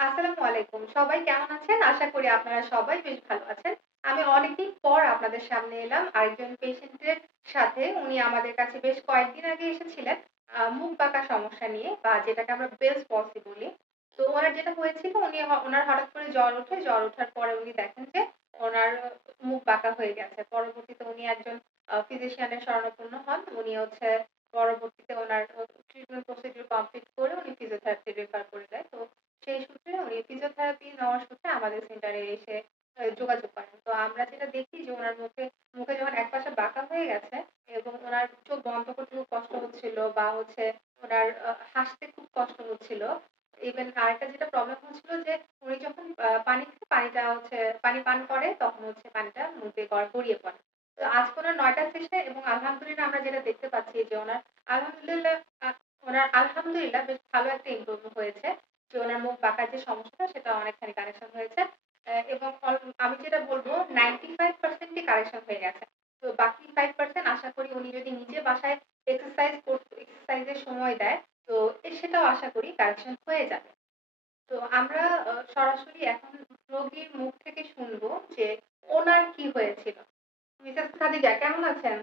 আসসালামু আলাইকুম। সবাই কেমন আছেন? আশা করি আপনারা সবাই বেশ ভালো আছেন। আমি অনেকদিন পর আপনাদের সামনে এলাম আরেকজন পেশেন্টের সাথে। উনি আমাদের কাছে বেশ কয়েকদিন আগে এসেছিলেন মুখ বাঁকা সমস্যা নিয়ে বা যেটাকে আমরা বেলস পলসি বলি। তো উনার যেটা হয়েছিল, উনি হ উনার হঠাৎ করে জ্বর ওঠে। জ্বর ওঠার পরে উনি দেখেন যে উনার মুখ বাঁকা হয়ে গেছে। পরবর্তীতে উনি একজন আ ফিজিশিয়ান এর শরণাপন্ন হন। উনি হচ্ছে পরবর্তীতে ওনার ট্রিটমেন্ট প্রসিডিউর কমপ্লিট করে উনি ফিজিওথেরাপি রেফার করে দেয়। তো সেই সূত্রে ফিজিওথেরাপি নেওয়ার সূত্রে আমাদের সেন্টারে এসে যোগাযোগ করেন। তো আমরা যেটা দেখি যে উনার মুখে, মুখে যখন একপাশে বাঁকা হয়ে গেছে এবং উনার চোখ বন্ধ করতে খুব কষ্ট হচ্ছিল বা হচ্ছে উনার আ হাসতে খুব কষ্ট হচ্ছিল। ইভেন আরেকটা যেটা প্রবলেম হচ্ছিল যে উনি যখন পানি খায় পানিটা হচ্ছে পানি পান করে তখন হচ্ছে পানিটা মুখ গড়িয়ে পড়ে। তো আজকে উনার ৯ টা সেশন এবং আলহামদুলিল্লাহ আমরা যেটা দেখতে পাচ্ছি যে ওনার আলহামদুলিল্লাহ ওনার আলহামদুলিল্লাহ বেশ ভালো একটা ইমপ্রুভ হয়েছে। বাঁকার যে সমস্যাটা সেটা অনেকখানি কারেকশন হয়েছে। এবং আমি যেটা বলব 95% ই কারেকশন হয়ে গেছে। তো বাকি ফাইভ পার্সেন্ট আশা করি উনি যদি নিজে বাসায় এক্সারসাইজ করত এক্সারসাইজ সময় দেয় তো সেটাও আশা করি কারেকশন হয়ে যাবে। তো আমরা সরাসরি এখন রোগীর মুখ থেকে শুনব যে ওনার কি হয়েছিল। মিসেস খাদিজা কেমন আছেন?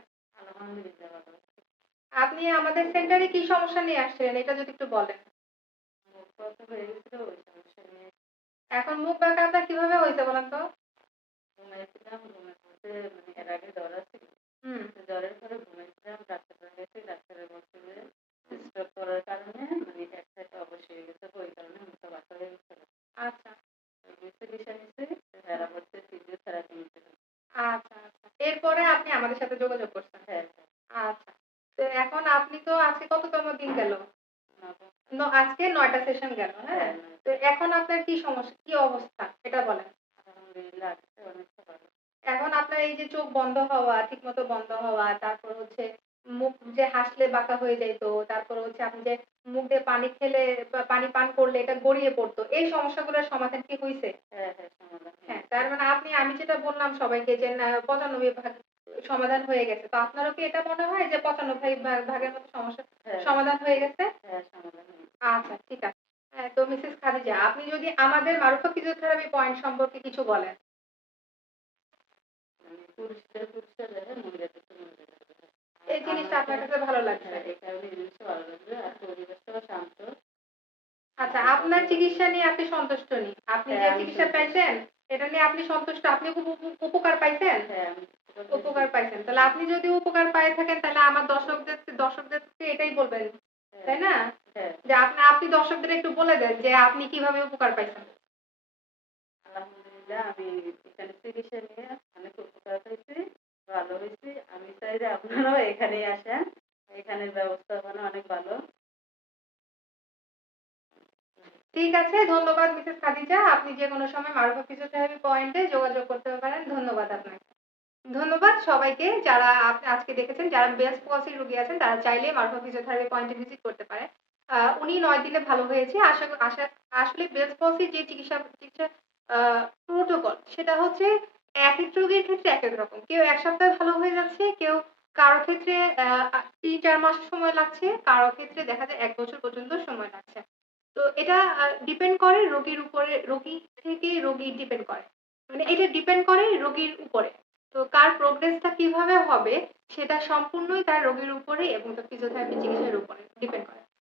আপনি আমাদের সেন্টারে কি সমস্যা নিয়ে আসছিলেন এটা যদি একটু বলেন? মুখ বন্ধ হয়ে গেছিল ওই সমস্যা নিয়ে এখন মুখ বাঁকা আপনার কীভাবে হইছে বলেন তো? ঘুমাইছিলাম, ঘুমের মধ্যে মানে এর আগে জ্বর। জ্বরের পরে ঘুমাইছিলাম, ডাক্তারের গেছি, ডাক্তারে বলছে যে স্ট্রোক করার কারণে মানে এক সাইড অবশ হয়ে গেছে ওই কারণে মুখটা বাঁকা হয়ে গেছিল। আচ্ছা। চিকিৎসা নিছি, এরা বলছে ফিজিওথেরাপি নিতে হবে। আচ্ছা, আচ্ছা। এরপরে আপনি আমাদের সাথে যোগাযোগ করছেন। হ্যাঁ, হ্যাঁ। আচ্ছা। তো এখন আপনি তো আজকে কততম দিন গেল? আজকে ৯ টা সেশন গেল, হ্যাঁ? ৯ তো এখন আপনার কি সমস্যা? কি অবস্থা? এটা বলেন। এখন আপনার এই যে চোখ বন্ধ হওয়া, ঠিকমতো বন্ধ হওয়া, তারপর হচ্ছে মুখ যে হাসলে বাঁকা হয়ে যাইত, তারপর হচ্ছে আপনি যে মুখ দিয়ে পানি খেলে পানি পান করলে এটা গড়িয়ে পড়তো। এই সমস্যাগুলোর সমাধান কি হইছে? হ্যাঁ, হ্যাঁ সমাধান হ্যাঁ, হয়েছে। তার মানে আপনি আমি যেটা বললাম সবাইকে যে ৯৫ ভাগ সমাধান হয়ে গেছে। তো আপনারও কি এটা মনে হয় যে ৯৫ ভা ভাগের মতো সমস্যা হ্যাঁ, সমাধান হয়ে গেছে? হ্যাঁ সমাধান হয়েছে। আচ্ছা ঠিক আছে। হ্যাঁ, তো মিসেস খাদিজা আপনি যদি আমাদের মারুফা ফিজিওথেরাপি পয়েন্ট সম্পর্কে কিছু বলেন। মানে পুরুষদের পুরুষরা যায়, মহিলাদের তো মহিলারা যায়। এই জিনিসটা আপনার কাছে ভালো লাগছে। হ্যাঁ, এই কারণে জিনিসটা ভালো লাগছে। আর পরিবেশটাও শান্ত। আচ্ছা, আপনার চিকিৎসা নিয়ে আপনি সন্তুষ্ট নি। আপনি যে হ্যাঁ, আমি চিকিৎসা সন্তুষ্ট। পাইছেন, এটা নিয়ে আপনি সন্তুষ্ট। আপনি উপ উপকার পাইছেন? হ্যাঁ, আমি উপকার পাইছেন। তাহলে আপনি যদি উপকার পায়ে থাকেন তাহলে আমার দর্শকদের দর্শকদেরকে এটাই বলবেন। তাই না? হ্যাঁ, যে আপনি আপনি দর্শকদের একটু বলে দেন যে আপনি কীভাবে উপকার পাইছেন। আলহামদুলিল্লাহ আমি এখানে চিকিৎসা নিয়ে অনেক উপকার পেয়েছি, ভালো হয়েছি। আমি চাই যে আপনারাও এখানেই আসেন। এখানের ব্যবস্থাপনা অনেক ভালো। ঠিক আছে, ধন্যবাদ মিসেস খাদিজা। আপনি যেকোনো সময় মারুফা ফিজিওথেরাপি পয়েন্টে যোগাযোগ করতে পারেন। ধন্যবাদ আপনাকে। ধন্যবাদ সবাইকে যারা আজকে দেখেছেন, যারা বেস্ট পলসির রোগী আছেন তারা চাইলে মারুফা ফিজিওথেরাপি পয়েন্টে ভিজিট করতে পারেন। উনি নয় দিনে ভালো হয়েছে। আশা আশা আসলে বেলস পলসির যে চিকিৎসা চিকিৎসা প্রোটোকল সেটা হচ্ছে একেক রোগীর ক্ষেত্রে একেক রকম। কেউ ১ সপ্তাহে ভালো হয়ে যাচ্ছে, কেউ কারও ক্ষেত্রে আ ৩-৪ মাস সময় লাগছে, কারও ক্ষেত্রে দেখা যায় ১ বছর পর্যন্ত সময় লাগছে। তো এটা ডিপেন্ড করে রোগীর উপরে, রোগী থেকে রোগী ডিপেন্ড করে। মানে এটা ডিপেন্ড করে রোগীর উপরে। তো কার প্রোগ্রেসটা কীভাবে হবে সেটা সম্পূর্ণই তার রোগীর উপরে এবং তার ফিজিওথেরাপি চিকিৎসার উপরে ডিপেন্ড করে।